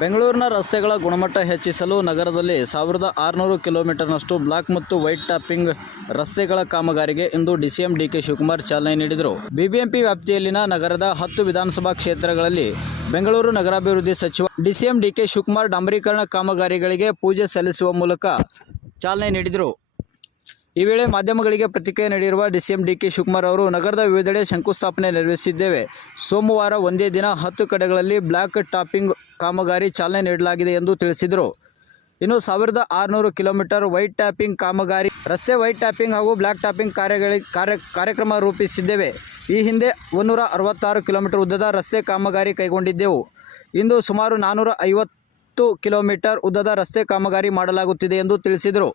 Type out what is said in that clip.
ಬೆಂಗಳೂರಿನ ರಸ್ತೆಗಳ ಗುಣಮಟ್ಟ ಹೆಚ್ಚಿಸಲು ನಗರದಲ್ಲಿ 1600 ಕಿಲೋಮೀಟರ್ನಷ್ಟು ಬ್ಲಾಕ್ ಮತ್ತು ವೈಟ್ ಟಾಪಿಂಗ್ ರಸ್ತೆಗಳ ಕಾಮಗಾರಿಗೆ ಇಂದು ಡಿಸಿಎಂ ಡಿಕೆ ಶಿವಕುಮಾರ್ ಚಾಲನೆ ನೀಡಿದರು. ಬಿಬಿಎಂಪಿ ವ್ಯಾಪ್ತಿಯಲ್ಲಿನ ನಗರದ 10 ವಿಧಾನಸಭಾ ಕ್ಷೇತ್ರಗಳಲ್ಲಿ ಬೆಂಗಳೂರು ನಗರಾಭಿವೃದ್ಧಿ ಸಚಿವ ಡಿಸಿಎಂ ಡಿಕೆ ಶಿವಕುಮಾರ್ ಡಾಂಬರೀಕರಣ ಕಾಮಗಾರಿಗಳಿಗೆ ಪೂಜೆ ಸಲ್ಲಿಸುವ ಮೂಲಕ ಚಾಲನೆ ನೀಡಿದರು. ಈ ವೇಳೆ ಮಾಧ್ಯಮಗಳಿಗೆ ಪ್ರತಿಕ್ರಿಯೆ ನೀಡಿರುವ ಡಿಸಿಎಂ ಡಿಕೆ ಶಿವಕುಮಾರ್ ಅವರು, ನಗರದ ವಿವಿಧೆಡೆ ಶಂಕುಸ್ಥಾಪನೆ ನೆರವೇರಿಸಿದ್ದೇವೆ. ಸೋಮವಾರ ಒಂದೇ ದಿನ 10 ಕಡೆಗಳಲ್ಲಿ ಬ್ಲಾಕ್ ಟಾಪಿಂಗ್ ಕಾಮಗಾರಿ ಚಾಲನೆ ನೀಡಲಾಗಿದೆ ಎಂದು ತಿಳಿಸಿದರು. ಇನ್ನು 1600 ಕಿಲೋಮೀಟರ್ ವೈಟ್ ಟಾಪಿಂಗ್ ಕಾಮಗಾರಿ, ರಸ್ತೆ ವೈಟ್ ಟಾಪಿಂಗ್ ಹಾಗೂ ಬ್ಲಾಕ್ ಟಾಪಿಂಗ್ ಕಾರ್ಯಕ್ರಮ ರೂಪಿಸಿದ್ದೇವೆ. ಈ ಹಿಂದೆ 166 ಕಿಲೋಮೀಟರ್ ಉದ್ದದ ರಸ್ತೆ ಕಾಮಗಾರಿ ಕೈಗೊಂಡಿದ್ದೆವು. ಇಂದು ಸುಮಾರು 450 ಕಿಲೋಮೀಟರ್ ಉದ್ದದ ರಸ್ತೆ ಕಾಮಗಾರಿ ಮಾಡಲಾಗುತ್ತಿದೆ ಎಂದು ತಿಳಿಸಿದರು.